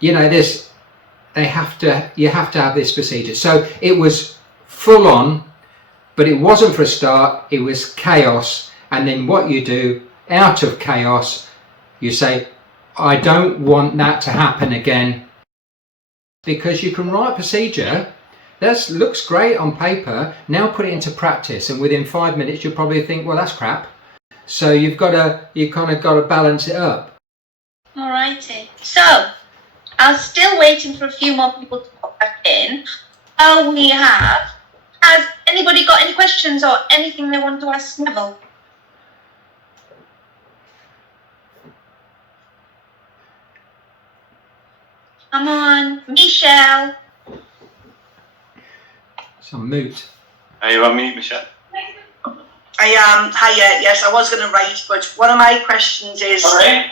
you know, you have to have this procedure. So it was full on, but it wasn't for a start, it was chaos. And then what you do out of chaos, you say, I don't want that to happen again. Because you can write a procedure that looks great on paper, now put it into practice, and within 5 minutes you'll probably think, well, that's crap. So you kind of got to balance it up. Alrighty. So I'm still waiting for a few more people to pop back in. Has anybody got any questions or anything they want to ask Neville? Come on, Michelle. It's on mute. Are you on mute, Michelle? I am. Hiya. Yes, I was going to write, but one of my questions is. Sorry?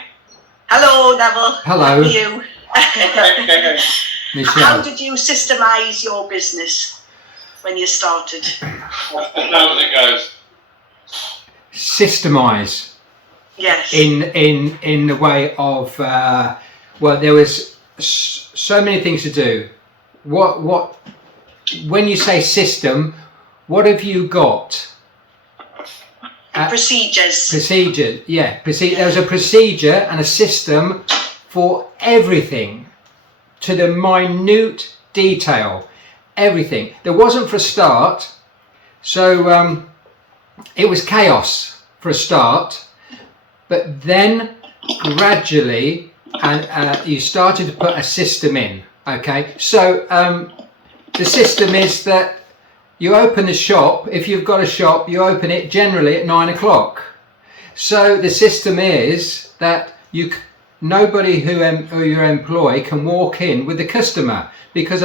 Hello, Neville. Hello. How are you? Okay. Michelle. How did you systemize your business when you started? How does it goes? Systemize. Yes. In the way of well, there was so many things to do. What when you say system, what have you got? Procedures. Procedure, yeah. There was a procedure and a system for everything, to the minute detail, everything. There wasn't for a start, so it was chaos for a start, but then gradually you started to put a system in. Okay, so the system is that you open the shop. If you've got a shop, you open it generally at 9 o'clock. So the system is that nobody who you employ can walk in with the customer, because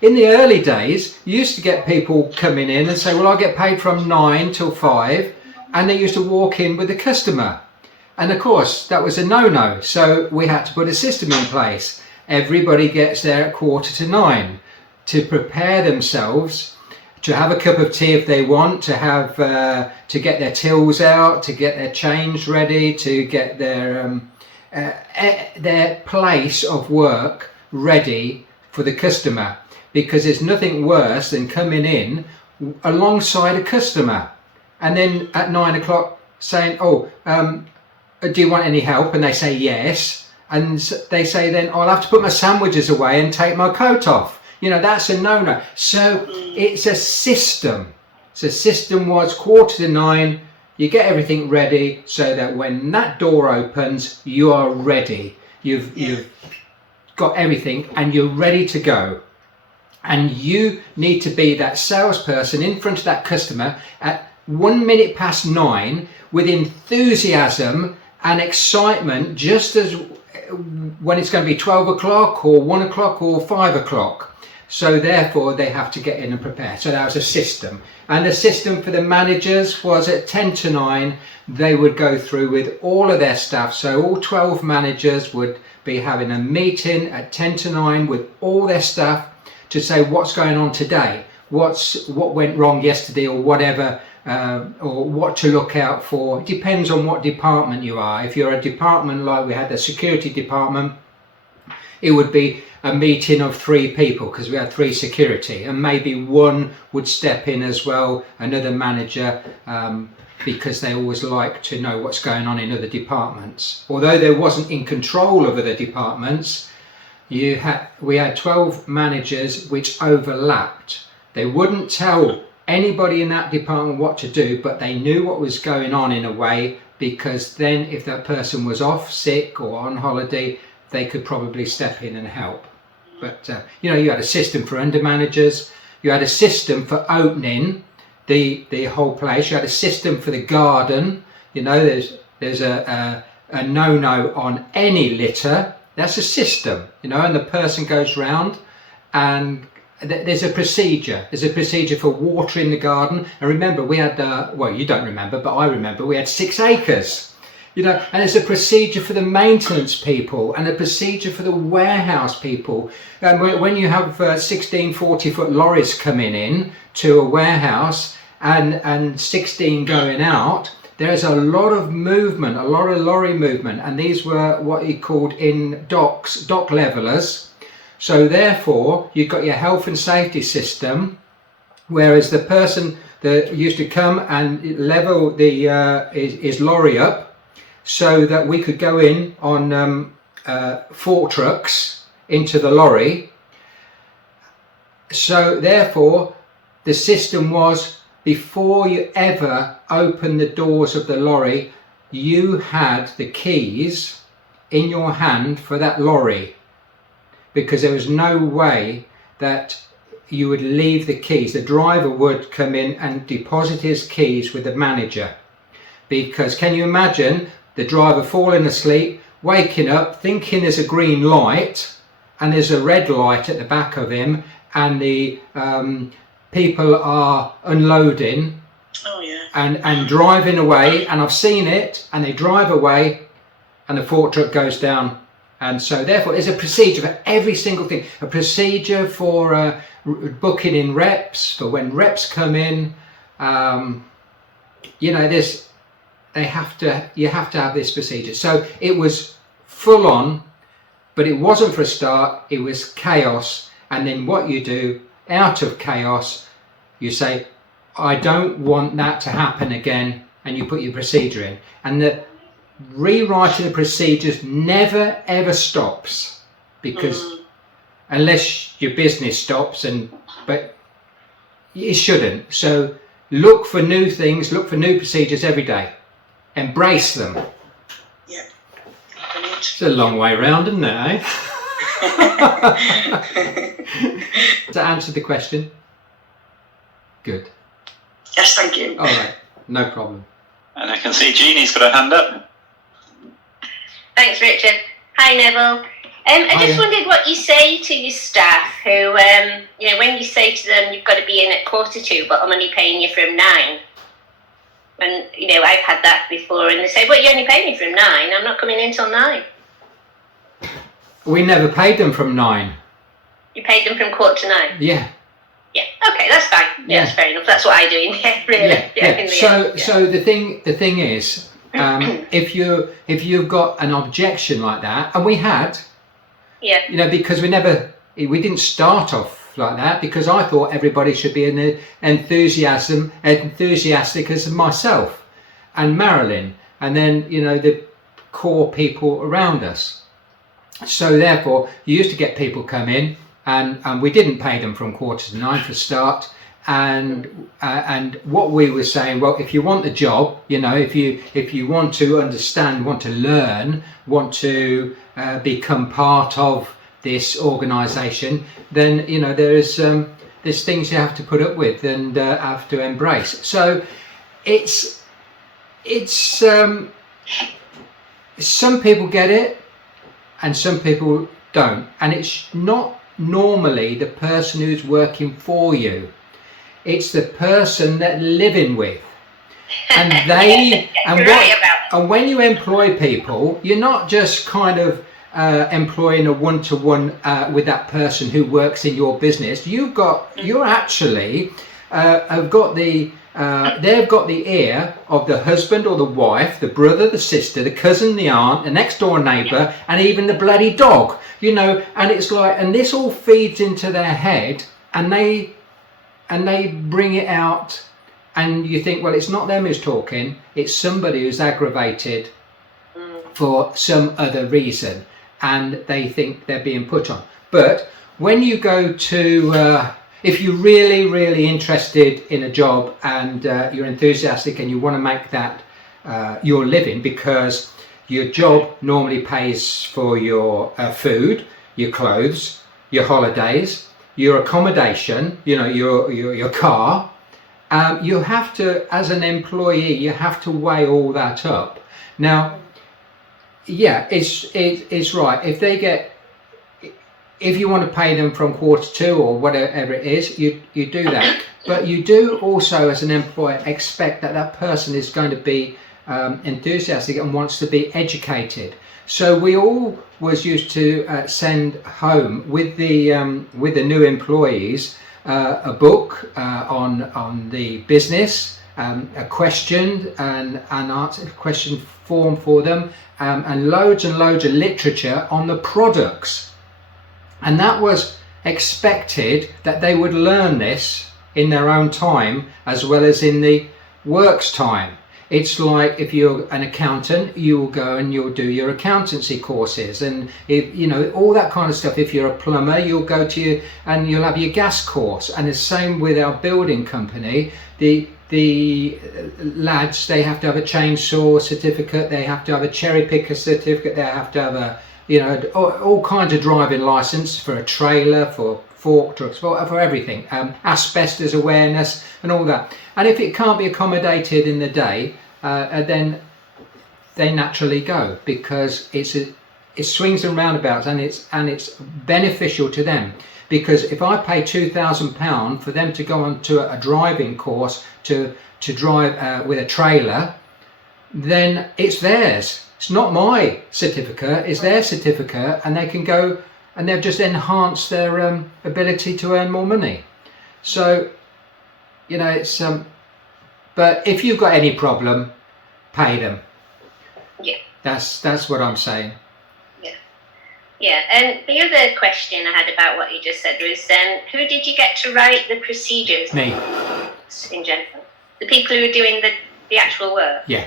in the early days you used to get people coming in and say, well, I get paid from 9 till 5, and they used to walk in with the customer, and of course that was a no-no. So we had to put a system in place. Everybody gets there at 8:45 to prepare themselves to have a cup of tea if they want, to have to get their tills out, to get their change ready, to get their place of work ready for the customer, because there's nothing worse than coming in alongside a customer and then at 9 o'clock saying, oh, do you want any help? And they say yes, and they say then, oh, I'll have to put my sandwiches away and take my coat off. You know, that's a no-no. So it's a system. So system was 8:45, you get everything ready so that when that door opens, you are ready. You've got everything and you're ready to go. And you need to be that salesperson in front of that customer at 9 with enthusiasm and excitement, just as when it's going to be 12 o'clock or 1 o'clock or 5 o'clock. So therefore they have to get in and prepare. So that was a system. And the system for the managers was at 9 they would go through with all of their staff. So all 12 managers would be having a meeting at 9 with all their staff to say what's going on today, what went wrong yesterday, or whatever, or what to look out for. It depends on what department you are. If you're a department like we had the security department, it would be a meeting of 3 people, because we had 3 security, and maybe one would step in as well, another manager, because they always like to know what's going on in other departments. Although they wasn't in control of other departments, we had 12 managers which overlapped. They wouldn't tell anybody in that department what to do, but they knew what was going on in a way, because then if that person was off sick or on holiday, they could probably step in and help. But you know, you had a system for under managers, you had a system for opening the whole place, you had a system for the garden. You know, there's a no-no on any litter. That's a system, you know, and the person goes round, and there's a procedure. There's a procedure for watering the garden. And remember, we had well, you don't remember, but I remember, we had 6 acres. You know, and there's a procedure for the maintenance people and a procedure for the warehouse people. And when you have 16 40-foot lorries coming in to a warehouse and 16 going out, there's a lot of movement, a lot of lorry movement, and these were what he called in docks, dock levelers. So therefore, you've got your health and safety system, whereas the person that used to come and level the his lorry up, so that we could go in on fork trucks into the lorry. So therefore, the system was, before you ever open the doors of the lorry, you had the keys in your hand for that lorry, because there was no way that you would leave the keys. The driver would come in and deposit his keys with the manager, because can you imagine the driver falling asleep, waking up, thinking there's a green light and there's a red light at the back of him, and the people are unloading and driving away, and I've seen it, and they drive away and the fork truck goes down. And so therefore there's a procedure for every single thing, a procedure for booking in reps, for when reps come in. You know, this, you have to have this procedure. So it was full on, but it wasn't for a start, it was chaos. And then what you do out of chaos, you say, I don't want that to happen again, and you put your procedure in. And the rewriting the procedures never ever stops, because unless your business stops, but it shouldn't. So look for new things, look for new procedures every day, embrace them. Yeah. It's a long way round, isn't it, eh? Does that answer the question? Good. Yes, thank you. All right, no problem. And I can see Jeannie's got her hand up. Thanks, Richard. Hi, Neville. I just wondered what you say to your staff who, you know, when you say to them you've got to be in at 2:45, but I'm only paying you from 9. And, you know, I've had that before, and they say, well, you only pay me from 9, I'm not coming in till 9. We never paid them from 9. You paid them from 8:45? Yeah. Yeah, okay, that's fine. Yeah, that's fair enough. That's what I do in there, really. Yeah. So the thing is, if you've got an objection like that, and we had, you know, because we didn't start off like that, because I thought everybody should be enthusiastic as myself and Marilyn, and then, you know, the core people around us. So therefore, you used to get people come in, and we didn't pay them from 8:45 for start. And what we were saying, well, if you want the job, you know, if you want to understand, want to learn, want to become part of this organisation, then, you know, there's things you have to put up with and have to embrace. So it's some people get it and some people don't, and it's not normally the person who's working for you. It's the person that living with, and they and when you employ people, you're not just kind of employing a one-to-one with that person who works in your business. You're actually have got the they've got the ear of the husband or the wife, the brother, the sister, the cousin, the aunt, the next door neighbour, and even the bloody dog. You know, and it's like, and this all feeds into their head, and they bring it out, and you think, well, it's not them who's talking, it's somebody who's aggravated for some other reason, and they think they're being put on. But when you go to, if you're really, really interested in a job, and you're enthusiastic and you want to make that your living, because your job normally pays for your food, your clothes, your holidays, your accommodation, you know, your car. You have to, as an employee, you have to weigh all that up. Now, yeah, it's right. If you want to pay them from 2:45 or whatever it is, you do that. But you do also, as an employer, expect that person is going to be enthusiastic and wants to be educated. So we all was used to send home with the new employees a book on the business, a question and answer question form for them, and loads of literature on the products. And that was expected that they would learn this in their own time as well as in the works time. It's like if you're an accountant, you will go and you'll do your accountancy courses, and if you know all that kind of stuff. If you're a plumber, you'll go to and you'll have your gas course. And the same with our building company. The lads, they have to have a chainsaw certificate, they have to have a cherry picker certificate, they have to have a, you know, all kinds of driving license for a trailer, for fork trucks, for everything, asbestos awareness and all that. And if it can't be accommodated in the day, then they naturally go, because it swings and roundabouts, and it's beneficial to them. Because if I pay £2,000 for them to go on to a driving course to drive with a trailer, then it's theirs. It's not my certificate, it's their certificate, and they can go and they've just enhanced their ability to earn more money. So, you know, it's but if you've got any problem, pay them. Yeah. That's what I'm saying. Yeah, and the other question I had about what you just said was, who did you get to write the procedures? Me. In general, the people who are doing the actual work. Yeah.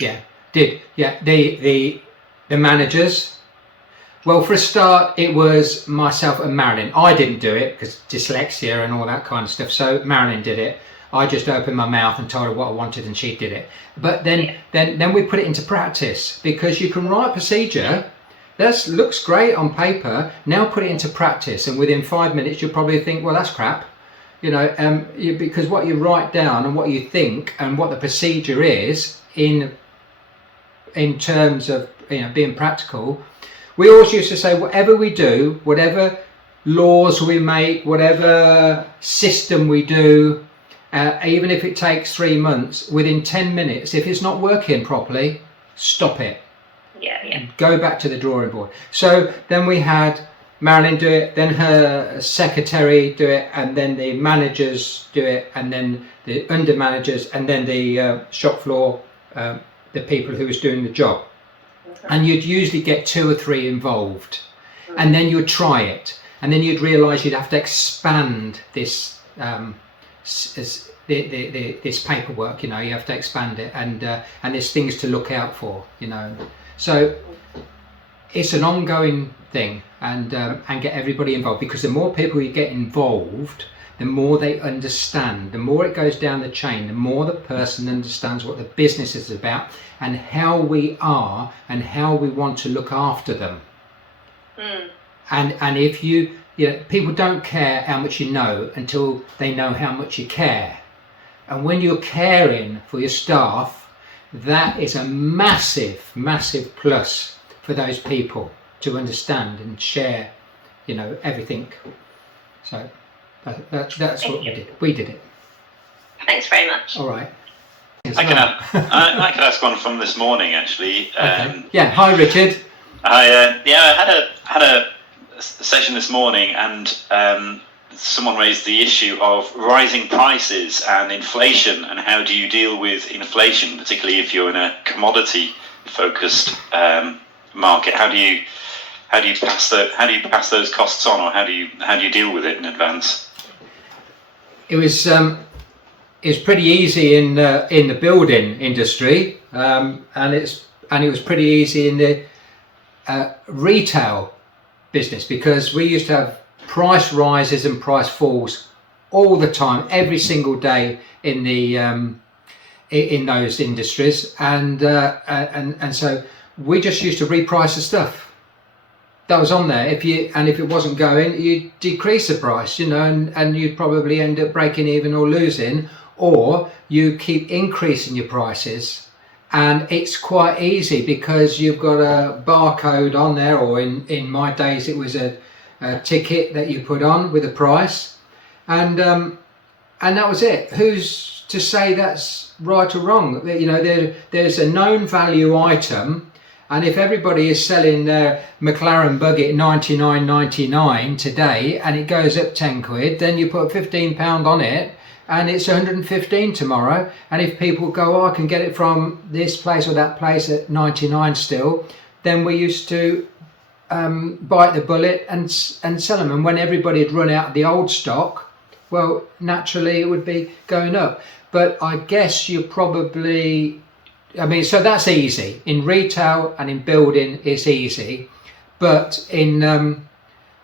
Yeah. Yeah. The managers. Well, for a start, it was myself and Marilyn. I didn't do it because dyslexia and all that kind of stuff. So Marilyn did it. I just opened my mouth and told her what I wanted, and she did it. But then we put it into practice, because you can write procedure. That looks great on paper. Now put it into practice, and within 5 minutes you'll probably think, well, that's crap, you know, because what you write down and what you think and what the procedure is in terms of, you know, being practical. We always used to say, whatever we do, whatever laws we make, whatever system we do, even if it takes 3 months, within 10 minutes, if it's not working properly, stop it. Yeah. Go back to the drawing board. So then we had Marilyn do it, then her secretary do it, and then the managers do it, and then the under managers, and then the shop floor, the people who was doing the job. And you'd usually get 2 or 3 involved, and then you'd try it, and then you'd realise you'd have to expand this this paperwork. You know, you have to expand it, and there's things to look out for. You know. So it's an ongoing thing, and get everybody involved, because the more people you get involved, the more they understand. The more it goes down the chain, the more the person understands what the business is about and how we are and how we want to look after them. And if you know, people don't care how much you know until they know how much you care. And when you're caring for your staff, that is a massive plus for those people to understand and share, you know, everything. So that's what we did. We did it. Thanks very much. All right. I could ask one from this morning, actually. Okay. Yeah. Hi, Richard. I had a session this morning, and someone raised the issue of rising prices and inflation, and how do you deal with inflation, particularly if you're in a commodity-focused market? How do you pass those costs on, or how do you deal with it in advance? It was pretty easy in the building industry, and it was pretty easy in the retail business, because we used to have price rises and price falls all the time, every single day in the in those industries, and so we just used to reprice the stuff that was on there. If it wasn't going, you decrease the price, you know, and you'd probably end up breaking even or losing, or you keep increasing your prices. And it's quite easy, because you've got a barcode on there, or in my days it was a ticket that you put on with a price, and that was it. Who's to say that's right or wrong? You know, there's a known value item, and if everybody is selling their McLaren buggy at £99.99 today, and it goes up 10 quid, then you put £15 on it, and it's 115 tomorrow, and if people go, oh, I can get it from this place or that place at 99 still, then we used to bite the bullet and sell them. And when everybody had run out of the old stock, well, naturally it would be going up. But I guess you probably, I mean, so that's easy. In retail and in building, it's easy. But in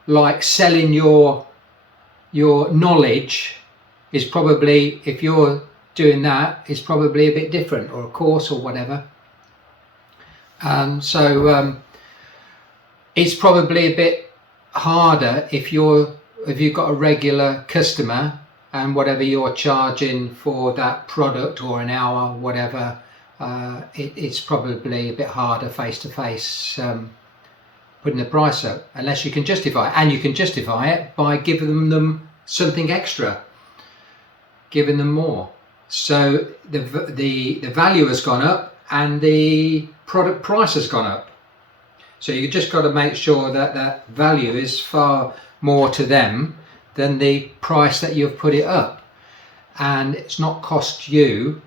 like selling your knowledge is probably, if you're doing that, is probably a bit different, or a course or whatever. So it's probably a bit harder if you've got a regular customer, and whatever you're charging for that product or an hour, whatever, it's probably a bit harder face to face putting the price up, unless you can justify it. And you can justify it by giving them something extra, giving them more. So the value has gone up and the product price has gone up. So you just got to make sure that that value is far more to them than the price that you've put it up, and it's not cost you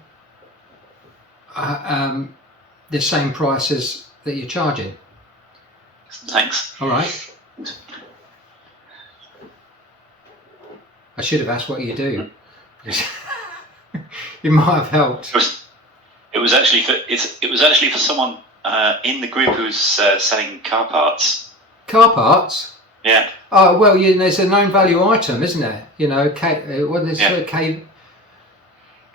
the same prices that you're charging. Thanks. All right. I should have asked what you do. You might have helped. It was actually for someone in the group who's selling car parts. Car parts? Yeah. Oh, well, there's a known value item, isn't there? You know, what is it?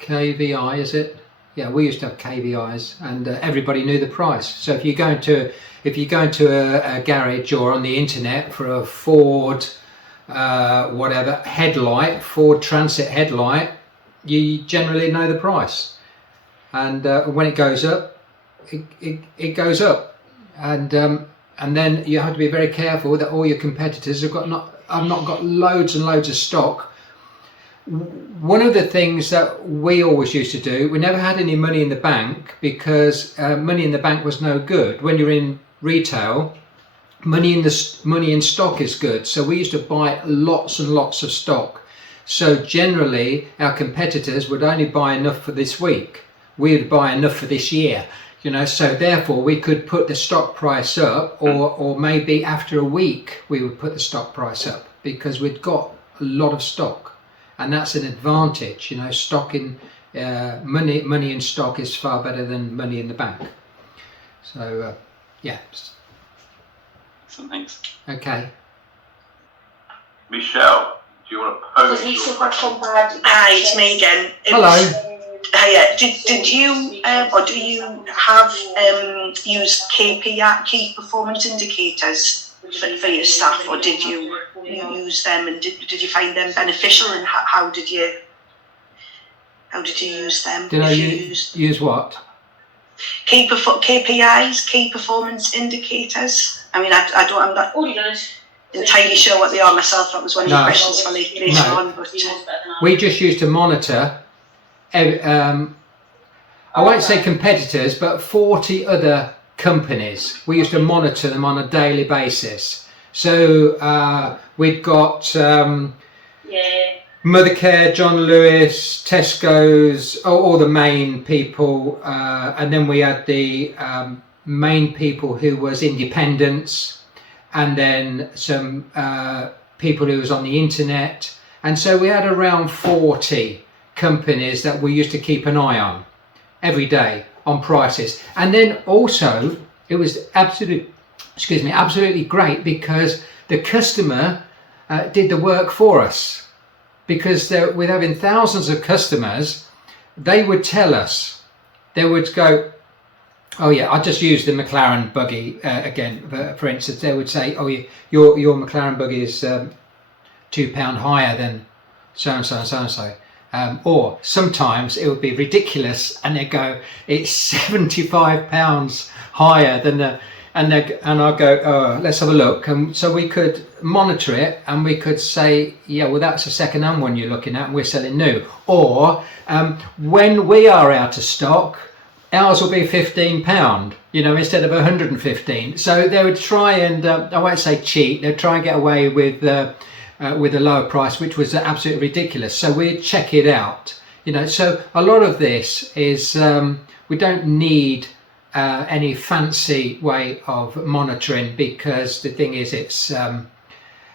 KVI, is it? Yeah, we used to have KVIs, and everybody knew the price. So if you go into a garage or on the internet for a Ford whatever headlight, Ford Transit headlight, you generally know the price. And when it goes up, it goes up, and then you have to be very careful that all your competitors have not got loads and loads of stock. One of the things that we always used to do, we never had any money in the bank, because money in the bank was no good. When you're in retail, money in stock is good. So we used to buy lots and lots of stock. So generally our competitors would only buy enough for this week. We would buy enough for this year. You know, so therefore we could put the stock price up, or maybe after a week we would put the stock price up, because we'd got a lot of stock, and that's an advantage. You know, stock in money in stock is far better than money in the bank. So yeah. Some things. Okay. Michelle, do you want to pose your question? Hi, it's me again. Hello. Hiya. Did you or do you have used KPI, key performance indicators, for your staff, or did you use them, and did you find them beneficial, and how did you use them? Did I use what? KPIs, key performance indicators. I mean, I'm not entirely sure what they are myself. That was one of your questions for later on. But we just used to monitor. I won't say competitors, but 40 other companies. We used to monitor them on a daily basis. So we've got Mothercare, John Lewis, Tesco's, all the main people, and then we had the main people who was independents, and then some people who was on the internet, and so we had around 40 companies that we used to keep an eye on every day on prices. And then also it was absolutely great, because the customer did the work for us, because with having thousands of customers, they would tell us, they would go, oh yeah, I just used the McLaren buggy again, for instance. They would say, oh yeah, your McLaren buggy is £2 higher than so and so and so and so. Or sometimes it would be ridiculous, and they'd go, it's £75 higher than the, and I'd go, oh, let's have a look. And so we could monitor it, and we could say, yeah, well, that's a second-hand one you're looking at, and we're selling new. Or when we are out of stock, ours will be £15, you know, instead of 115. So they would try and, I won't say cheat, they'd try and get away with with a lower price, which was absolutely ridiculous. So we'd check it out, you know. So a lot of this is we don't need any fancy way of monitoring, because the thing is,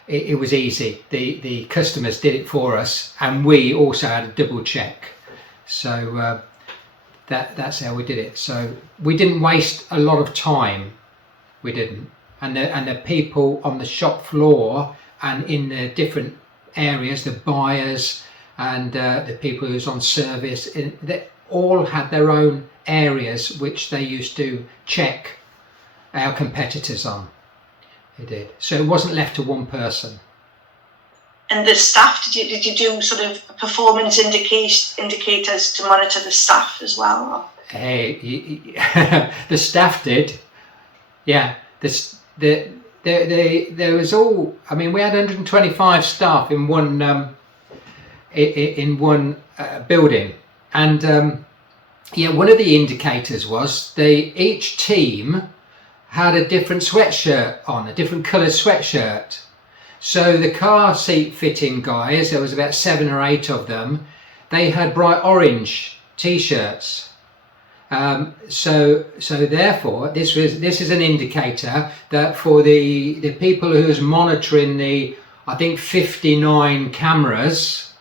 it was easy. The customers did it for us, and we also had a double check. So that's how we did it. So we didn't waste a lot of time. We didn't. And the people on the shop floor and in the different areas, the buyers and the people who was on service, they all had their own areas which they used to check our competitors on. They did. So it wasn't left to one person. And the staff, did you do sort of performance indicators to monitor the staff as well? Hey, the staff did. Yeah, there was all. I mean, we had 125 staff in one building, and yeah, one of the indicators was each team had a different sweatshirt on, a different coloured sweatshirt. So the car seat fitting guys, there was about 7 or 8 of them, they had bright orange t-shirts. So therefore, this is an indicator that for the people who was monitoring the, I think, 59 cameras,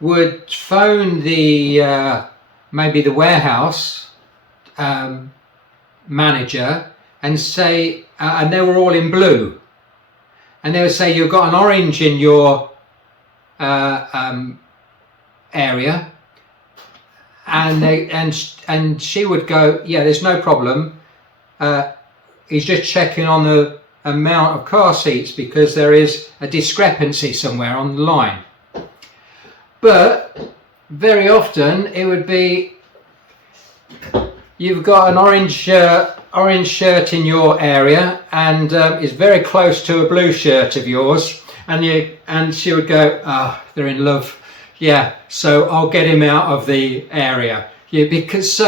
would phone the maybe the warehouse manager and say, and they were all in blue, and they would say, you've got an orange in your area. And she would go, yeah, there's no problem. He's just checking on the amount of car seats because there is a discrepancy somewhere on the line. But very often it would be, you've got an orange shirt in your area, and it's very close to a blue shirt of yours, and she would go, they're in love. Yeah, so I'll get him out of the area. Yeah, because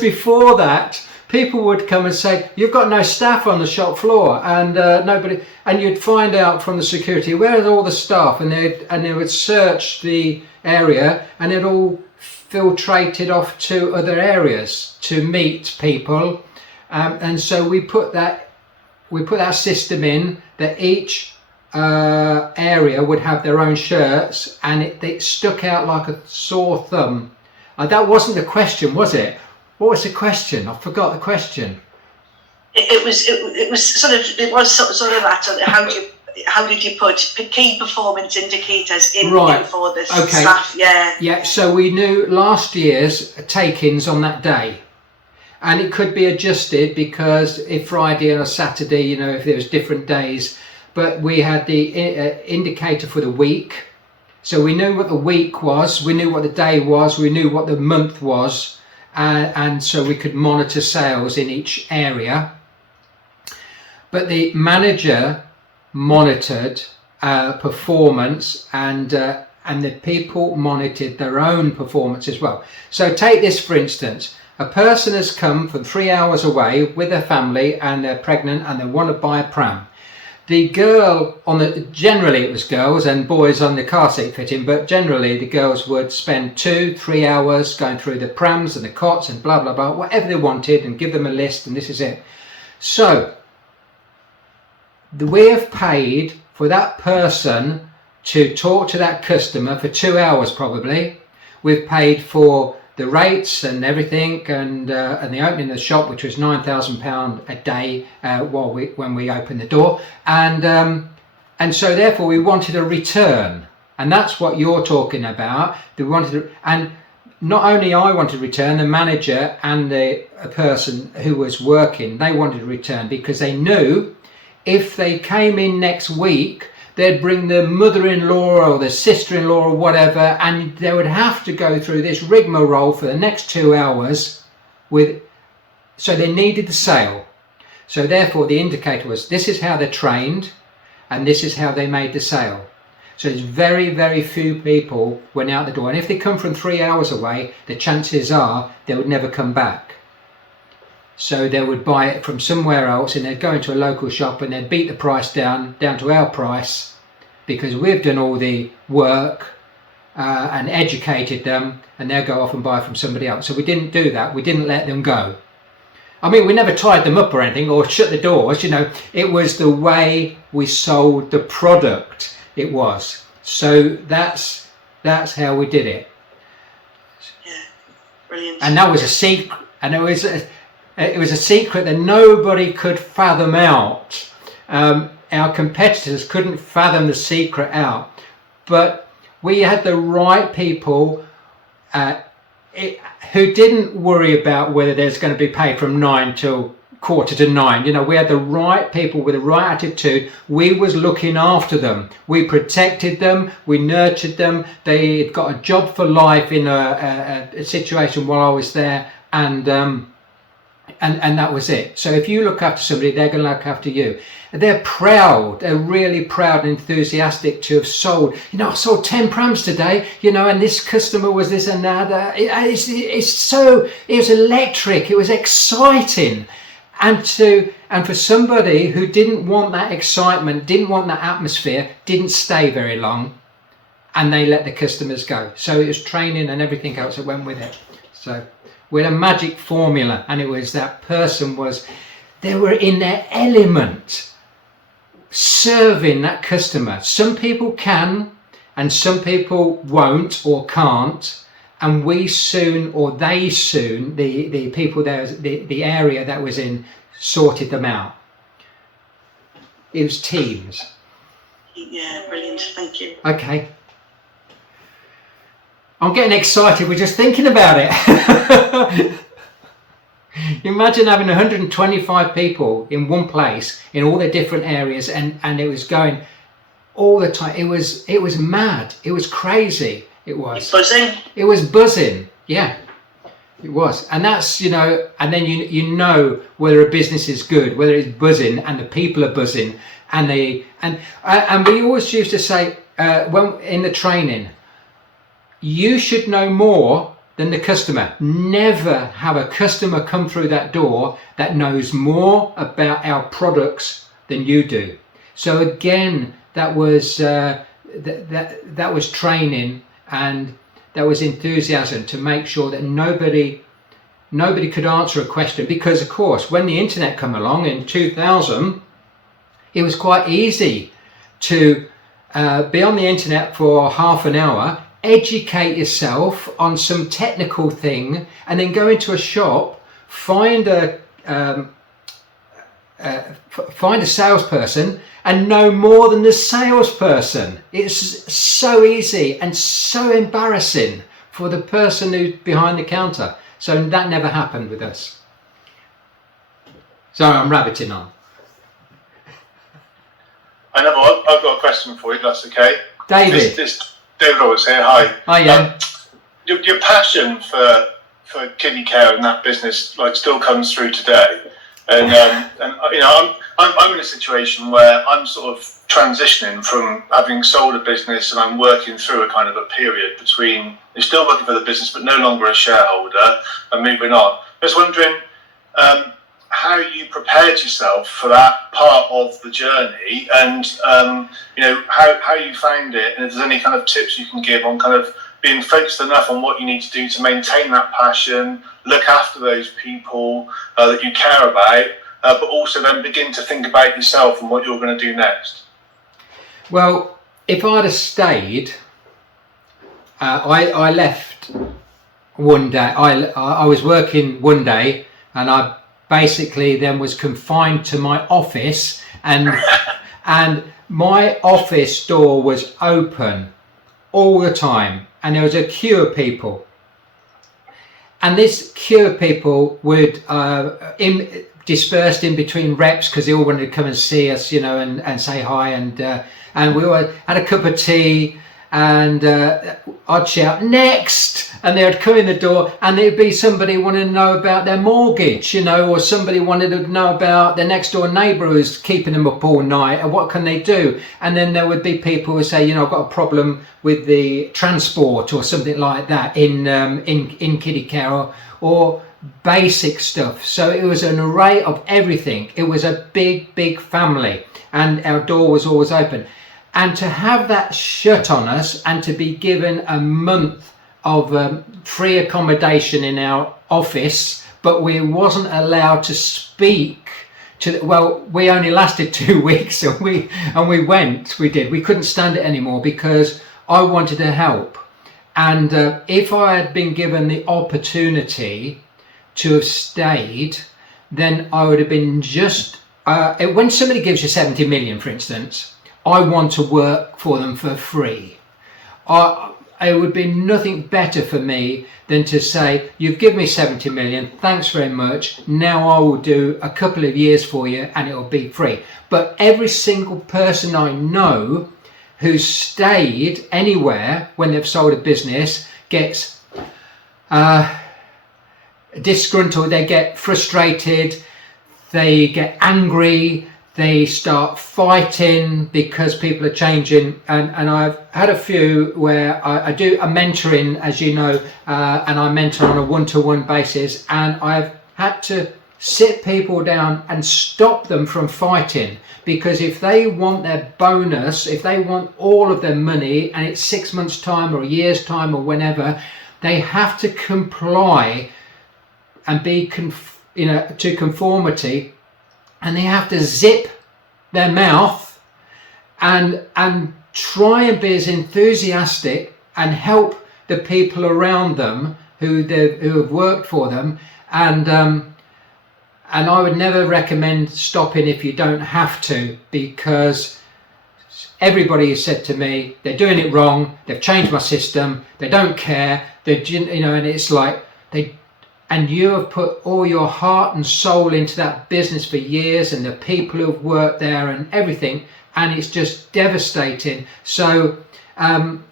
before that, people would come and say, you've got no staff on the shop floor, and nobody, and you'd find out from the security, where are all the staff? And they would search the area, and it all filtrated off to other areas to meet people, and so we put that system in that each area would have their own shirts, and it stuck out like a sore thumb. That wasn't the question, was it? What was the question? I forgot the question. It was sort of that. How did you put key performance indicators in for the staff? Yeah. So we knew last year's take-ins on that day, and it could be adjusted because if Friday or Saturday, you know, if there was different days. But we had the indicator for the week, so we knew what the week was, we knew what the day was, we knew what the month was, and so we could monitor sales in each area. But the manager monitored performance, and the people monitored their own performance as well. So take this for instance. A person has come from 3 hours away with their family, and they're pregnant and they want to buy a pram. The girl generally it was girls and boys on the car seat fitting, but generally the girls would spend 2-3 hours going through the prams and the cots and blah blah blah, whatever they wanted, and give them a list, and this is it. So we have paid for that person to talk to that customer for 2 hours probably. We've paid for the rates and everything, and the opening of the shop, which was £9,000 a day when we opened the door, and so therefore we wanted a return, and that's what you're talking about. And not only I wanted a return, the manager and the person who was working, they wanted a return, because they knew if they came in next week, they'd bring the mother-in-law or the sister-in-law or whatever, and they would have to go through this rigmarole for the next 2 hours so they needed the sale. So therefore the indicator was, this is how they're trained, and this is how they made the sale. So there's very, very few people went out the door, and if they come from 3 hours away, the chances are they would never come back. So they would buy it from somewhere else, and they'd go into a local shop and they'd beat the price down to our price, because we've done all the work and educated them, and they'll go off and buy from somebody else. So we didn't do that. We didn't let them go. I mean, we never tied them up or anything or shut the doors, you know. It was the way we sold the product. It was. So that's how we did it. Yeah, brilliant. And that was a secret. And it was a secret that nobody could fathom out. Our competitors couldn't fathom the secret out. But we had the right people who didn't worry about whether there's going to be paid from 9 till 8:45. You know, we had the right people with the right attitude. We was looking after them. We protected them. We nurtured them. They got a job for life in a situation while I was there, and that was it. So if you look after somebody, they're going to look after you. They're proud. They're really proud and enthusiastic to have sold. You know, I sold 10 prams today. You know, and this customer was this and that. It was electric. It was exciting. And for somebody who didn't want that excitement, didn't want that atmosphere, didn't stay very long, and they let the customers go. So it was training and everything else that went with it. So we had a magic formula, and it was that person they were in their element, serving that customer. Some people can, and some people won't or can't. And they soon, the people there, the area that was in, sorted them out. It was teams. Yeah, brilliant. Thank you. Okay. I'm getting excited. We're just thinking about it. Imagine having 125 people in one place in all the different areas, and it was going all the time. It was mad. It was crazy. It was buzzing. It was buzzing. Yeah, it was. And that's, you know, and then you know whether a business is good, whether it's buzzing and the people are buzzing, and we always used to say when in the training, you should know more than the customer. Never have a customer come through that door that knows more about our products than you do. So again, that was that was training, and that was enthusiasm to make sure that nobody could answer a question, because of course when the internet came along in 2000, it was quite easy to be on the internet for half an hour, educate yourself on some technical thing, and then go into a shop, find a salesperson and know more than the salesperson. It's so easy and so embarrassing for the person who's behind the counter. So that never happened with us. Sorry, I'm rabbiting on. I know, I've got a question for you, if that's okay. David. David always here, hi. Hi, yeah. Your passion for kiddie care and that business still comes through today. And you know, I'm in a situation where I'm sort of transitioning from having sold a business, and I'm working through a kind of a period between you're still working for the business but no longer a shareholder and moving on. I was wondering how you prepared yourself for that part of the journey, and you know, how you found it, and if there's any kind of tips you can give on kind of being focused enough on what you need to do to maintain that passion, look after those people that you care about, but also then begin to think about yourself and what you're going to do next. Well, if I'd have stayed, I left one day. I was working one day, and I basically then was confined to my office, and my office door was open all the time, and there was a queue of people, and this queue of people would dispersed in between reps, because they all wanted to come and see us, you know, and say hi, and we all had a cup of tea, and I'd shout next, and they would come in the door, and there'd be somebody wanting to know about their mortgage, you know, or somebody wanted to know about their next door neighbour who's keeping them up all night, and what can they do. And then there would be people who say, you know, I've got a problem with the transport or something like that in kiddie care, or basic stuff. So it was an array of everything. It was a big family, and our door was always open. And to have that shut on us, and to be given a month of free accommodation in our office, but we wasn't allowed to speak to we only lasted 2 weeks, and we did. We couldn't stand it anymore because I wanted to help. And if I had been given the opportunity to have stayed, then I would have been just when somebody gives you 70 million, for instance, I want to work for them for free. It would be nothing better for me than to say, you've given me 70 million, thanks very much, now I will do a couple of years for you and it will be free. But every single person I know who's stayed anywhere when they've sold a business gets disgruntled, they get frustrated, they get angry, they start fighting because people are changing. And I've had a few where I do a mentoring, as you know, and I mentor on a one-to-one basis, and I've had to sit people down and stop them from fighting, because if they want their bonus, if they want all of their money, and it's 6 months time or a year's time or whenever, they have to comply and be to conformity, and they have to zip their mouth and try and be as enthusiastic and help the people around them who have worked for them. And I would never recommend stopping if you don't have to, because everybody has said to me, they're doing it wrong, they've changed my system, they don't care, and it's like and you have put all your heart and soul into that business for years, and the people who have worked there and everything, and it's just devastating. So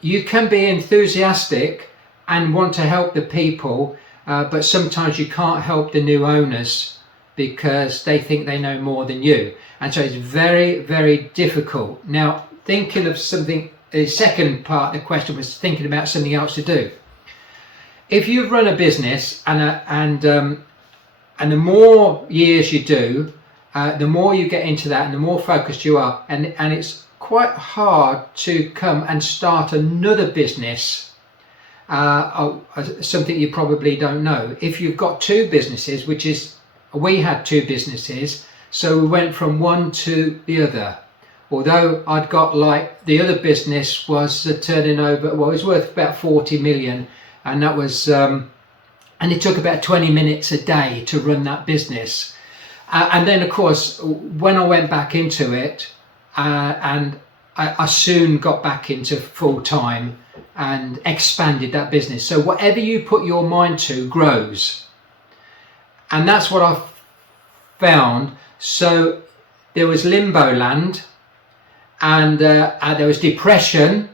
you can be enthusiastic and want to help the people, but sometimes you can't help the new owners because they think they know more than you. And so it's very, very difficult. Now, thinking of something, the second part of the question was thinking about something else to do. If you run a business and the more years you do, the more you get into that and the more focused you are, and it's quite hard to come and start another business, something you probably don't know. If you've got two businesses, we had two businesses, so we went from one to the other. Although I'd got the other business was turning over, it was worth about 40 million. And that was, and it took about 20 minutes a day to run that business. And then, of course, when I went back into it, and I soon got back into full time and expanded that business. So whatever you put your mind to grows. And that's what I found. So there was limbo land, and there was depression,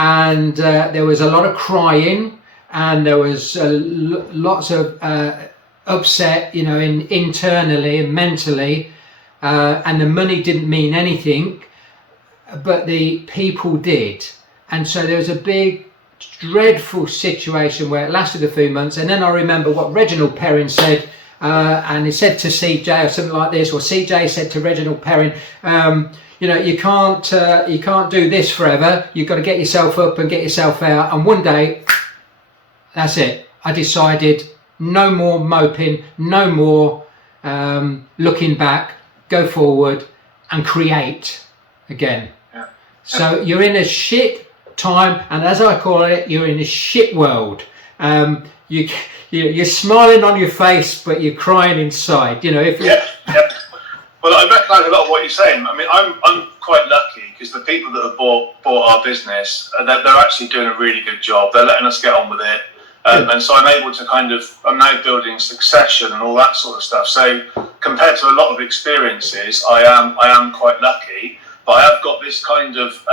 and there was a lot of crying, and there was lots of upset, internally and mentally, and the money didn't mean anything, but the people did. And so there was a big, dreadful situation where it lasted a few months. And then I remember what Reginald Perrin said, and he said to CJ or something like this, or CJ said to Reginald Perrin, you can't do this forever. You've got to get yourself up and get yourself out. And one day, that's it. I decided no more moping, no more looking back, go forward and create again. Yeah. So you're in a shit time, and as I call it, you're in a shit world. You're smiling on your face, but you're crying inside. Yeah. Well, I recognise a lot of what you're saying. I mean, I'm quite lucky because the people that have bought our business, they're actually doing a really good job. They're letting us get on with it, and so I'm able to I'm now building succession and all that sort of stuff. So compared to a lot of experiences, I am quite lucky. But I have got this kind of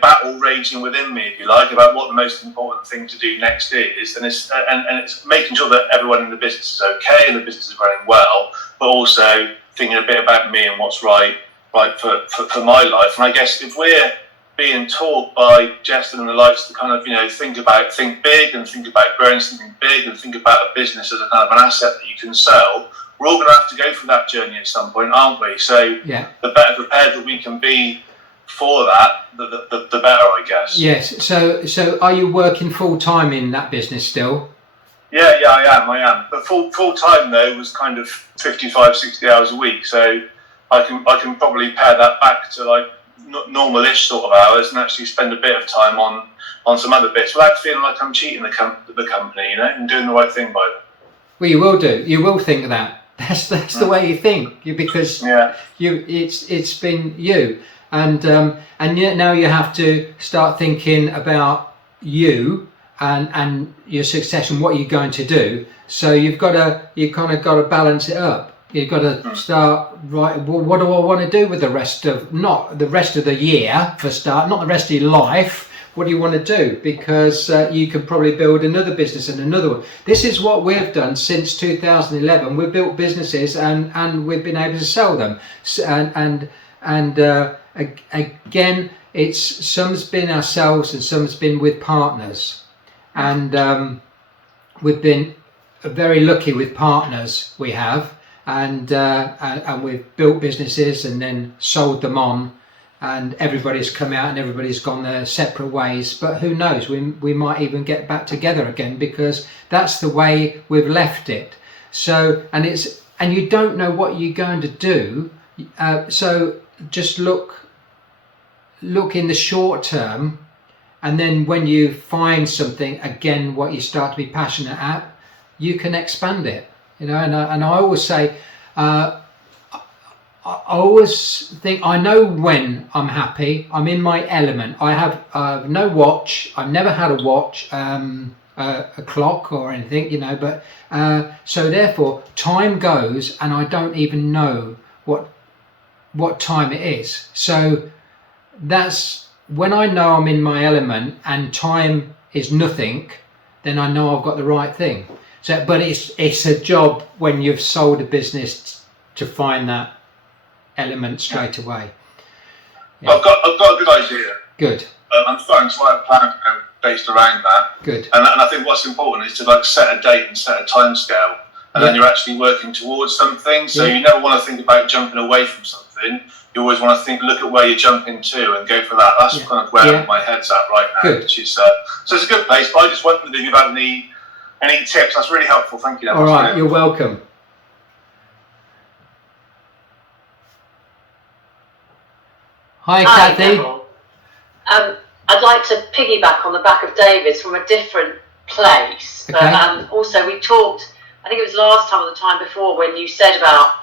battle raging within me, if you like, about what the most important thing to do next is, and it's making sure that everyone in the business is okay and the business is running well, but also thinking a bit about me and what's right for my life. And I guess if we're being taught by Justin and the likes to kind of, think big and think about growing something big and think about a business as a kind of an asset that you can sell. We're all going to have to go through that journey at some point, aren't we? So the better prepared that we can be for that, the better, I guess. Yes. So are you working full time in that business still? Yeah, I am. But full time though was kind of 55, 60 hours a week. So I can probably pare that back to like normal-ish sort of hours and actually spend a bit of time on some other bits without feeling like I'm cheating the company, and doing the right thing by them. Well, you will do. You will think that. That's the way you think. Because it's been you, and yet now you have to start thinking about you and your success and what you're going to do. So you kind of got to balance it up. You've got to start right. Well, what do I want to do with not the rest of the year for start, not the rest of your life. What do you want to do? Because you could probably build another business and another one. This is what we've done since 2011. We've built businesses and we've been able to sell them. Again, some's been ourselves and some's been with partners, and we've been very lucky with partners we have. And we've built businesses and then sold them on, and everybody's come out and everybody's gone their separate ways. But who knows? We might even get back together again, because that's the way we've left it. So and you don't know what you're going to do. So just look in the short term, and then when you find something again, what you start to be passionate at, you can expand it. And I always say, I always think I know when I'm happy. I'm in my element. I have no watch. I've never had a watch, a clock or anything, But so therefore, time goes, and I don't even know what time it is. So that's when I know I'm in my element and time is nothing. Then I know I've got the right thing. So, but it's a job when you've sold a business to find that element straight away. Yeah. I've got a good idea. Good. I'm starting to write a plan based around that. Good. And I think what's important is to set a date and set a time scale, and then you're actually working towards something. So you never want to think about jumping away from something. You always want to look at where you're jumping to and go for that. That's kind of where my head's at right now. Good. Which is so it's a good place. But I just wondered if you've had any tips. That's really helpful. Thank you. All right, you're welcome. Hi, Kathy. I'd like to piggyback on the back of David's from a different place. Okay. But also we talked, I think it was last time or the time before, when you said about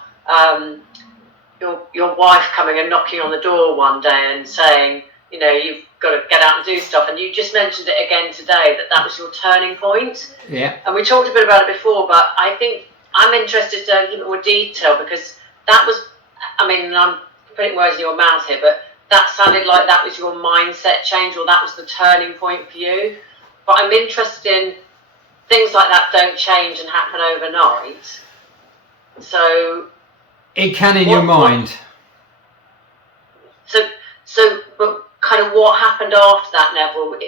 your wife coming and knocking on the door one day and saying, you've got to get out and do stuff. And you just mentioned it again today, that was your turning point. Yeah. And we talked a bit about it before, but I think I'm interested to give it more detail, because that was, I'm putting words in your mouth here, but that sounded like that was your mindset change, or that was the turning point for you. But I'm interested in things like that don't change and happen overnight. So it can in your mind. But kind of what happened after that, Neville?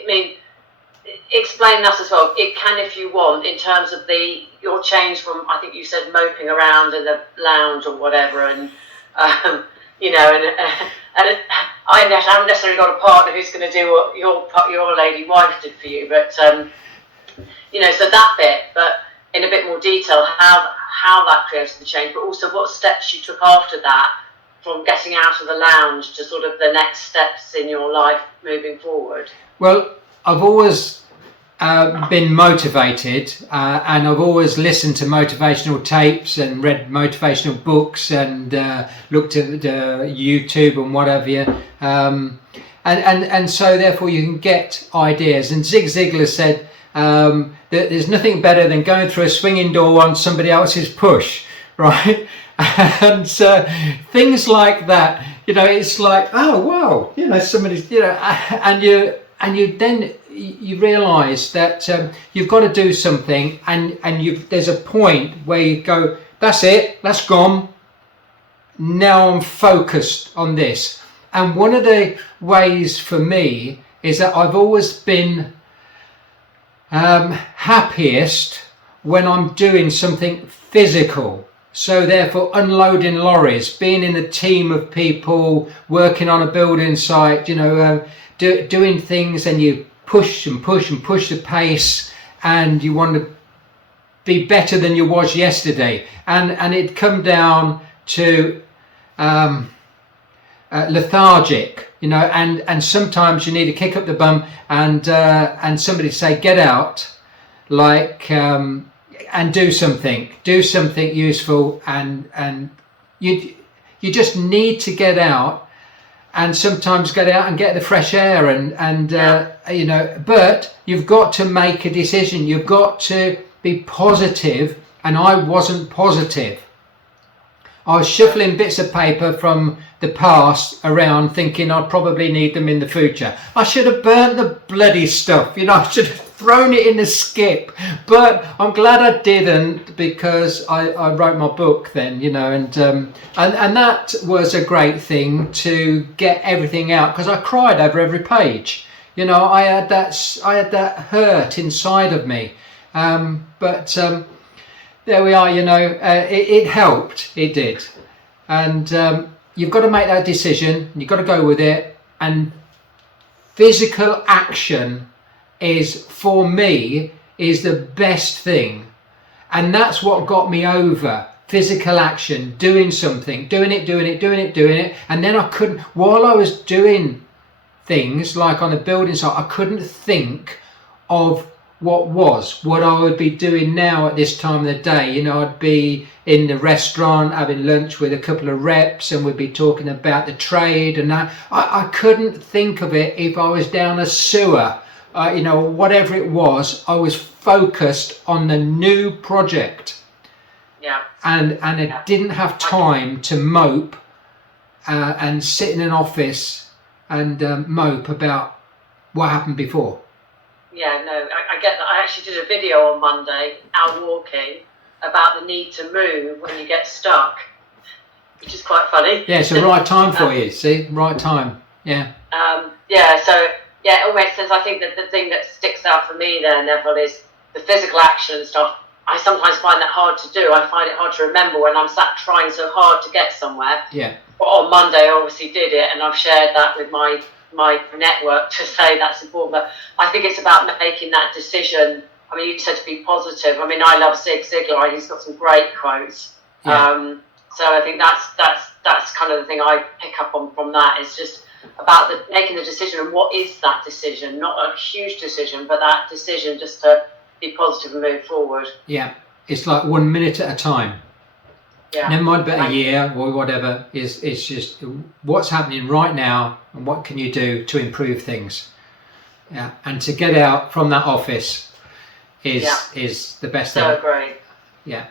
Explain that as well. It can, if you want, in terms of your change from, I think you said, moping around in the lounge or whatever, and and I haven't necessarily got a partner who's going to do what your lady wife did for you, but so that bit, but in a bit more detail, how that created the change, but also what steps you took after that, from getting out of the lounge to sort of the next steps in your life moving forward. Well, I've always been motivated, and I've always listened to motivational tapes and read motivational books and looked at YouTube and whatever. And so therefore you can get ideas. And Zig Ziglar said that there's nothing better than going through a swinging door on somebody else's push, right? And things like that, it's like, oh wow, somebody's, and you then you realise that you've got to do something, and there's a point where you go, that's it, that's gone. Now I'm focused on this, And one of the ways for me is that I've always been happiest when I'm doing something physical. So therefore, unloading lorries, being in a team of people, working on a building site, doing things, and you push and push and push the pace, and you want to be better than you was yesterday. And it'd come down to lethargic, and sometimes you need to kick up the bum and somebody say, get out, and do something useful, and you just need to get out, and sometimes get out and get the fresh air, but you've got to make a decision. You've got to be positive, and I wasn't positive. I was shuffling bits of paper from the past around, thinking I'd probably need them in the future. I should have burnt the bloody stuff, I should have thrown it in the skip. But I'm glad I didn't, because I wrote my book then, and that was a great thing to get everything out, because I cried over every page. I had that hurt inside of me, but. There we are, it helped, it did. And you've got to make that decision, you've got to go with it. And physical action for me, is the best thing. And that's what got me over. Physical action, doing something, doing it. And then I couldn't, while I was doing things like on a building site, I couldn't think of what I would be doing now at this time of the day. I'd be in the restaurant having lunch with a couple of reps, and we'd be talking about the trade, and I couldn't think of it if I was down a sewer, whatever it was. I was focused on the new project. Yeah. And I didn't have time to mope and sit in an office and mope about what happened before. Yeah, no, I get that. I actually did a video on Monday, out walking, about the need to move when you get stuck, which is quite funny. Yeah, it's the right time for you, see? Right time, yeah. It all makes sense. I think that the thing that sticks out for me there, Neville, is the physical action and stuff. I sometimes find that hard to do. I find it hard to remember when I'm sat trying so hard to get somewhere. Yeah. But on Monday, I obviously did it, and I've shared that with my network to say that's important. But I think it's about making that decision. I mean, you said to be positive. I mean, I love Zig Ziglar. He's got some great quotes. Yeah. So I think that's kind of the thing I pick up on from that. It's just about making the decision, and what is that decision? Not a huge decision, but that decision just to be positive and move forward. Yeah, it's like 1 minute at a time. Yeah. Never mind about a year or whatever. It's just what's happening right now, and what can you do to improve things. Yeah, and to get out from that office is the best thing. So great. Yeah.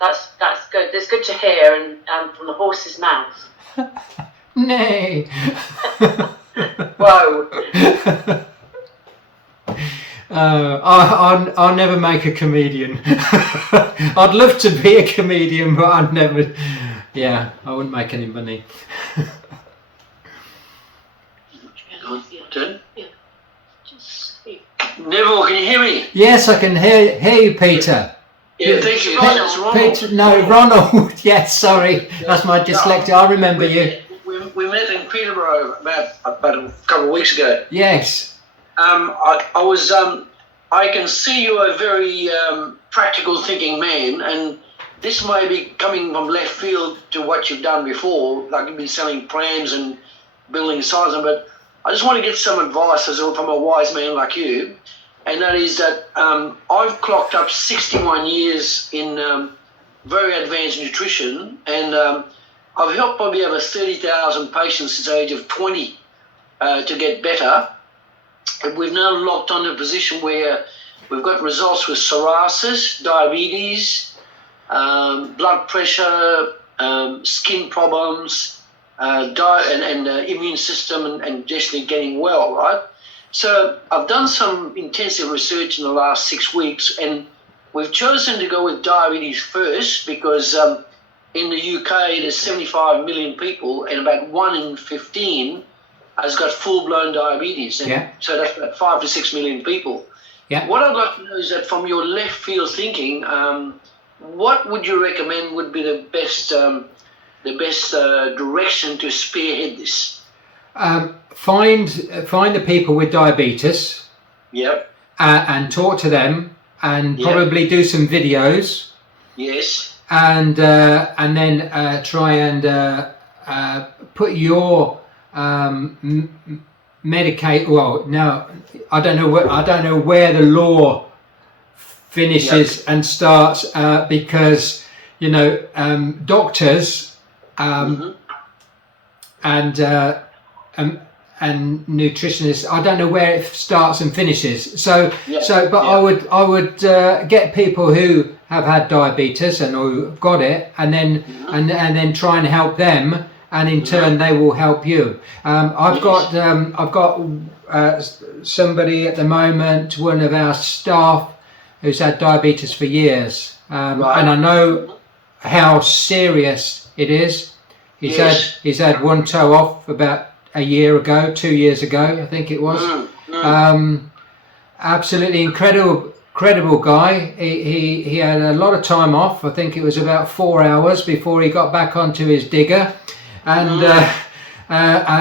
That's good. It's good to hear, and from the horse's mouth. Nay. Whoa. I'll never make a comedian. I'd love to be a comedian, but I'd never. Yeah, I wouldn't make any money. Neville, can you hear me? Yes, I can hear you, Peter. Yeah, thank you. It's Ronald. Peter, no, Ronald. Yes, sorry, that's my dyslexia. I remember you. We met in Peterborough about a couple of weeks ago. Yes. I can see you're a very practical thinking man, and this may be coming from left field to what you've done before, like you've been selling plans and building sites, but I just want to get some advice from a wise man like you, and that is that I've clocked up 61 years in very advanced nutrition, and I've helped probably over 30,000 patients since the age of 20 to get better. And we've now locked onto a position where we've got results with psoriasis, diabetes, blood pressure, skin problems, diet and immune system, and just getting well, right? So I've done some intensive research in the last 6 weeks, and we've chosen to go with diabetes first because in the UK there's 75 million people, and about 1 in 15 has got full-blown diabetes. And Yeah. so that's about 5 to 6 million people. Yeah. What I'd like to know is that from your left field thinking, what would you recommend would be the best direction to spearhead this? Find the people with diabetes Yep. and talk to them, and Yeah. probably do some videos, Yes. and then try and put your medicate. Well, no, I don't know where the law finishes and starts, because doctors and nutritionists, I don't know where it starts and finishes. But I would get people who have had diabetes and who've got it, and then try and help them, and in turn they will help you. I've got somebody at the moment, one of our staff, who's had diabetes for years, and I know how serious it is. He's had one toe off about a year ago, 2 years ago, I think it was. Absolutely incredible guy. He had a lot of time off. I think it was about 4 hours before he got back onto his digger, and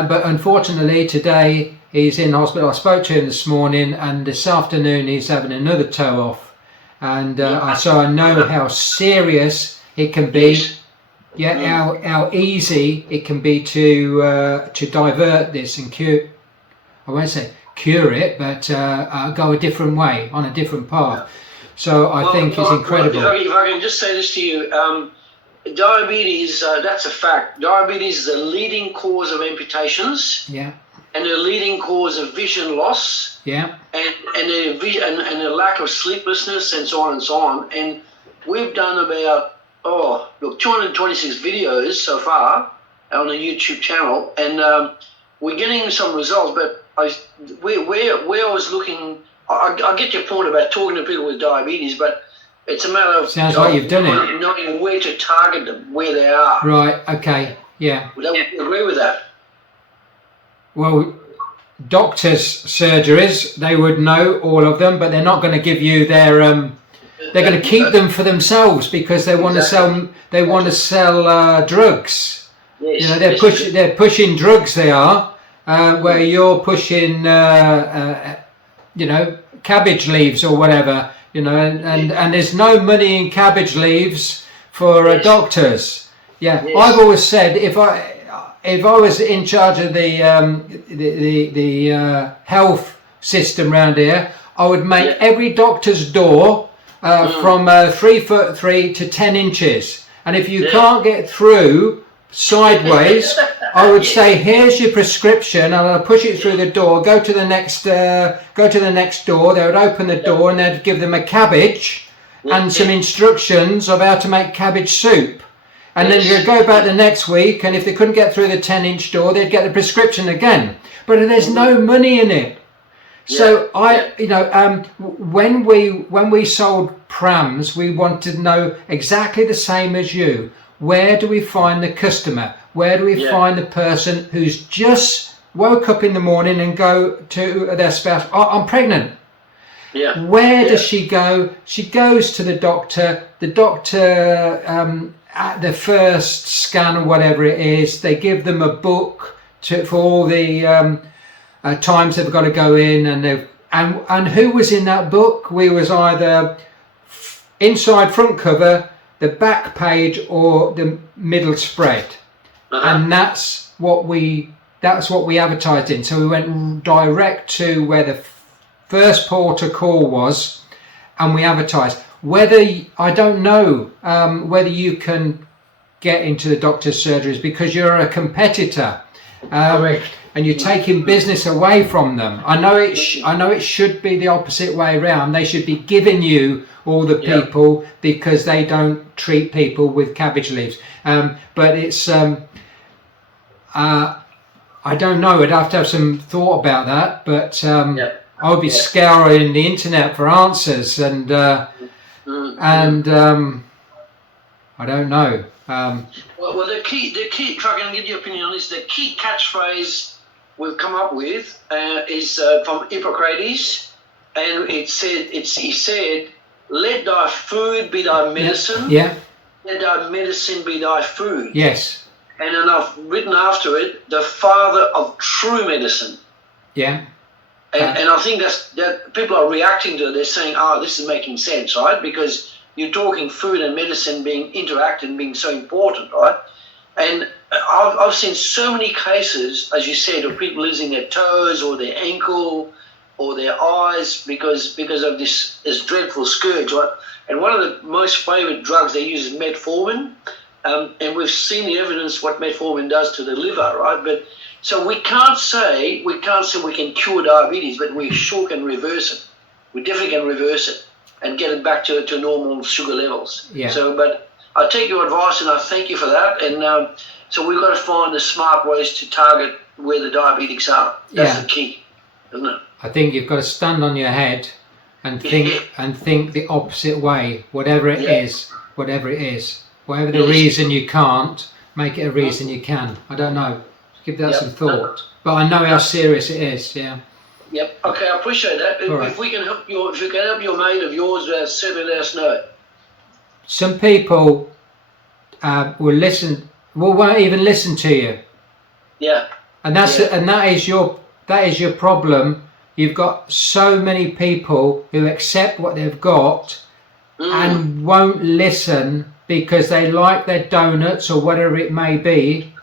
but unfortunately today he's in hospital. I spoke to him this morning, and this afternoon he's having another toe off, and so I know how serious it can be. How easy it can be to divert this and cure. I won't say cure it, but go a different way, on a different path. So I think it's incredible. If I can just say this to you, diabetes, that's a fact. Diabetes is the leading cause of amputations. Yeah. And the leading cause of vision loss. Yeah. And a lack of sleeplessness, and so on and so on. And we've done about 226 videos so far on the YouTube channel, and we're getting some results. But where I was looking, I get your point about talking to people with diabetes, but it's a matter of sounds like you've done it. Knowing where to target them, where they are. Right. Okay. Yeah. Would you agree with that? Well, doctors' surgeries, they would know all of them, but they're not going to give you their. They're going to keep them for themselves because they want to sell. They want to sell drugs. Yes. They're pushing drugs. They are where you're pushing. Cabbage leaves or whatever. And there's no money in cabbage leaves for doctors. Yeah, yes. I've always said if I was in charge of the health system around here, I would make every doctor's door from 3'3" to 10 inches, and if you can't get through sideways, I would say, here's your prescription, and I'll push it through the door. Go to the next door. They would open the door, and they'd give them a cabbage and some instructions of how to make cabbage soup. And then you'd go back the next week, and if they couldn't get through the 10-inch door, they'd get the prescription again. But there's no money in it. So when we sold prams, we wanted to know exactly the same as you. Where do we find the customer? Where do we find the person who's just woke up in the morning and go to their spouse? I'm pregnant. Yeah. Where does she go? She goes to the doctor. The doctor, at the first scan or whatever it is, they give them a book for all the times they've got to go in, and who was in that book? We was either inside front cover, the back page, or the middle spread, and that's what we advertised in. So we went direct to where the first port of call was, and we advertised. I don't know whether you can get into the doctor's surgeries because you're a competitor. And you're taking business away from them. I know it should be the opposite way around. They should be giving you all the people because they don't treat people with cabbage leaves. But it's I don't know. I'd have to have some thought about that. But I would be scouring the internet for answers, and I don't know. Well, the key, if I can give you opinion on this, the key catchphrase we've come up with is from Hippocrates, and he said, "Let thy food be thy medicine. Yeah. Let thy medicine be thy food." Yes. And then I've written after it, "the father of true medicine." Yeah. And I think that people are reacting to it. They're saying, "Oh, this is making sense, right?" Because you're talking food and medicine being interacted and being so important, right? And I've seen so many cases, as you said, of people losing their toes or their ankle or their eyes because of this dreadful scourge, right? And one of the most favoured drugs they use is metformin, and we've seen the evidence what metformin does to the liver, right? But so we can't say we can cure diabetes, but we sure can reverse it. We definitely can reverse it and get it back to normal sugar levels. Yeah. So, but I take your advice and I thank you for that. And so we've got to find the smart ways to target where the diabetics are. That's the key, isn't it? I think you've got to stand on your head and think the opposite way, whatever it is, whatever the reason you can't, make it a reason you can. I don't know. Give that some thought. But I know how serious it is. Yeah. Yep. Okay, I appreciate that. If we can help if you can help your mate of yours, certainly let us know. Some people won't even listen to you. Yeah. And that is your problem. You've got so many people who accept what they've got and won't listen because they like their donuts or whatever it may be,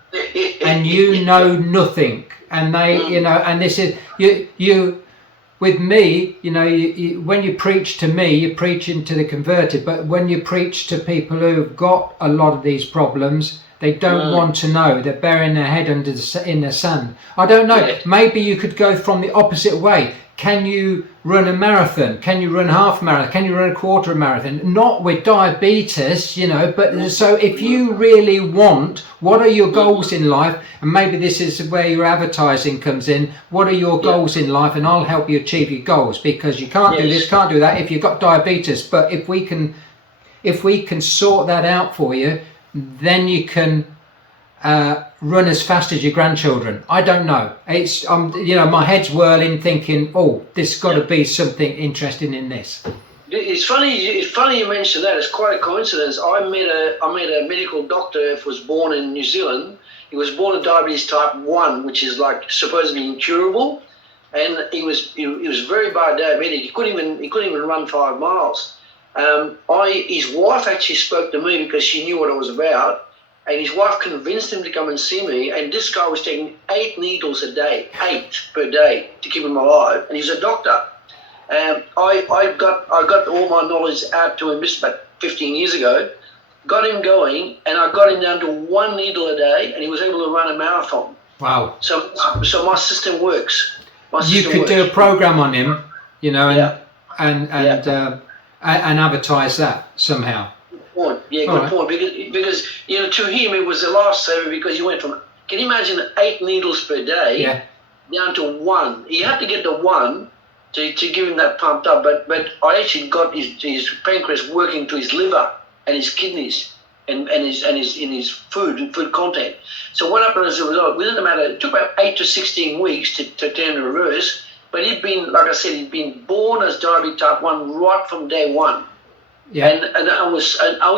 and you know nothing. And they, and this is you. With me, when you preach to me, you're preaching to the converted. But when you preach to people who've got a lot of these problems, they don't want to know. They're burying their head in the sand. I don't know. Yeah. Maybe you could go from the opposite way. Can you run a marathon? Can you run half marathon? Can you run a quarter marathon? Not with diabetes, but so if you really want, what are your goals in life? And maybe this is where your advertising comes in. What are your goals in life? And I'll help you achieve your goals, because you can't do this, can't do that if you've got diabetes. But if we can sort that out for you, then you can run as fast as your grandchildren. I don't know. It's my head's whirling, thinking, oh, there's got to be something interesting in this. It's funny you mentioned that. It's quite a coincidence. I met a medical doctor who was born in New Zealand. He was born with diabetes type 1, which is like supposed to be incurable, and he was very bad diabetic. He couldn't even run 5 miles. His wife actually spoke to me because she knew what I was about. And his wife convinced him to come and see me, and this guy was taking 8 needles a day, 8 per day, to keep him alive. And he's a doctor. I got all my knowledge out to him just about 15 years ago, got him going, and I got him down to 1 needle a day, and he was able to run a marathon. Wow! So my system works. You could do a program on him, and advertise that somehow. Point. Yeah, good point. Because to him it was a lifesaver, because he went from, can you imagine, 8 needles per day down to 1. He had to get to 1 to give him that pumped up. But I actually got his pancreas working to his liver and his kidneys and his food content. So what happened as a result, within a matter, it took about 8 to 16 weeks to turn the reverse. But he'd been, like I said, he'd been born as diabetes type 1 right from day 1. Yeah. And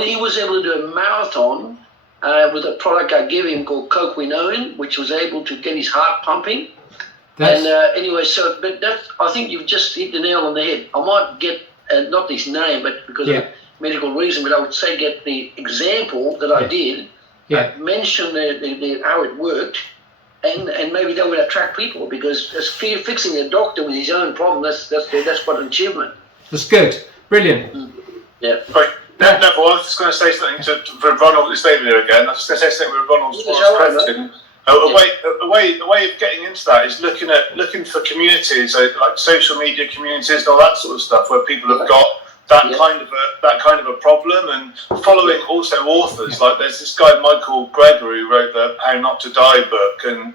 he was able to do a marathon with a product I gave him called coquinone, which was able to get his heart pumping. Anyway, I think you've just hit the nail on the head. I might get not his name, but because of medical reason, but I would say get the example that I did. Mention how it worked, and maybe that would attract people, because fixing a doctor with his own problem, that's quite an achievement. That's good, brilliant. Yeah. Right. Neville, I was just going to say something for Ronald. It's David here again. I was just going to say something with Ronald's question. A way of getting into that is looking for communities, like social media communities and all that sort of stuff, where people have got that kind of a problem, and following also authors like there's this guy Michael Greger who wrote the How Not to Die book, and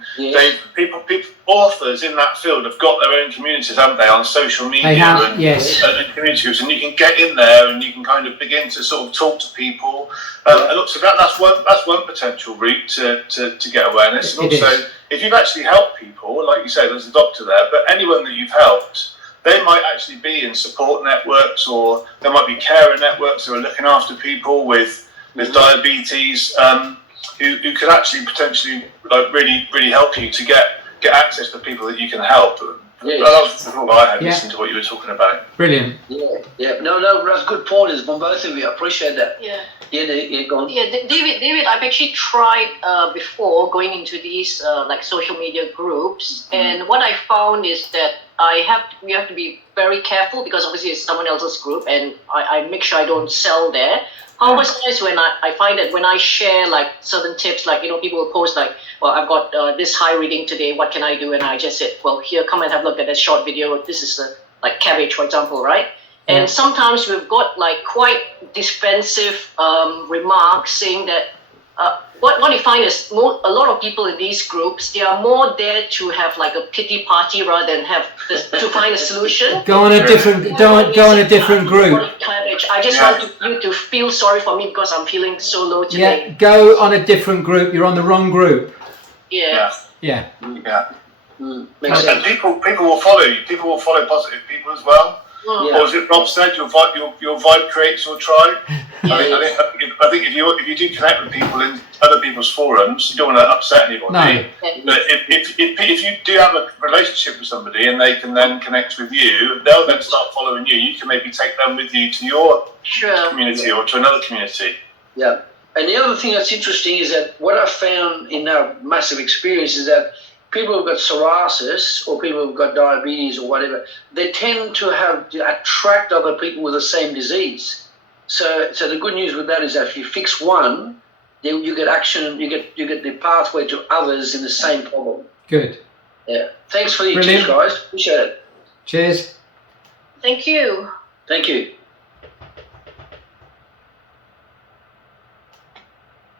people authors in that field have got their own communities, haven't they, on social media and community groups, and you can get in there and you can kind of begin to sort of talk to people, and look, so that's one potential route to get awareness, and also if you've actually helped people, like you say, there's a doctor there, but anyone that you've helped, they might actually be in support networks, or there might be carer networks who are looking after people with diabetes, who could actually potentially like really help you to get access to people that you can help. That was the thought I had listening to what you were talking about. Brilliant. No, that's good pointers from both of you. I appreciate that. Go on. David, I've actually tried before going into these like social media groups, and what I found is that we have to be very careful, because obviously it's someone else's group, and I make sure I don't sell there. However, sometimes when I find that when I share like certain tips, like, people will post like, well, I've got this high reading today, what can I do? And I just said, well, here, come and have a look at this short video. This is the like cabbage, for example, right? And sometimes we've got like quite defensive remarks saying that what you find is a lot of people in these groups, they are more there to have like a pity party rather than to find a solution. Go on a different group. I just want you to feel sorry for me because I'm feeling so low today. Yeah, go on a different group. You're on the wrong group. Yeah. And people will follow you. People will follow positive people as well. Or as Rob said, your vibe creates your tribe. I think if you do connect with people in other people's forums, you don't want to upset anybody. No. But if you do have a relationship with somebody and they can then connect with you, they'll then start following you. You can maybe take them with you to your community or to another community. Yeah. And the other thing that's interesting is that what I found in our massive experience is that people who've got psoriasis or people who've got diabetes or whatever, they tend to attract other people with the same disease. So the good news with that is that if you fix one, you get action, you get the pathway to others in the same problem. Good. Yeah. Thanks for your tips, guys. Appreciate it. Cheers. Thank you. Thank you.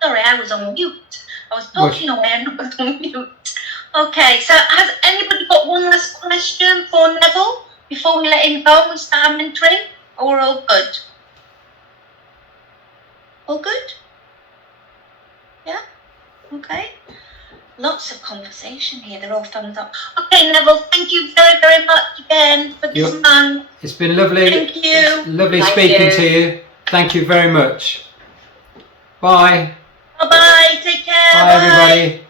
Sorry, I was on mute. I was talking away and I was on mute. Okay, so has anybody got one last question for Neville before we let him go and start mentoring? Or we're all good? All good? Yeah? Okay. Lots of conversation here. They're all thumbs up. Okay, Neville, thank you very, very much again for this man. It's been lovely. Thank you. Lovely speaking to you. Thank you very much. Bye. Bye-bye. Take care. Bye, everybody.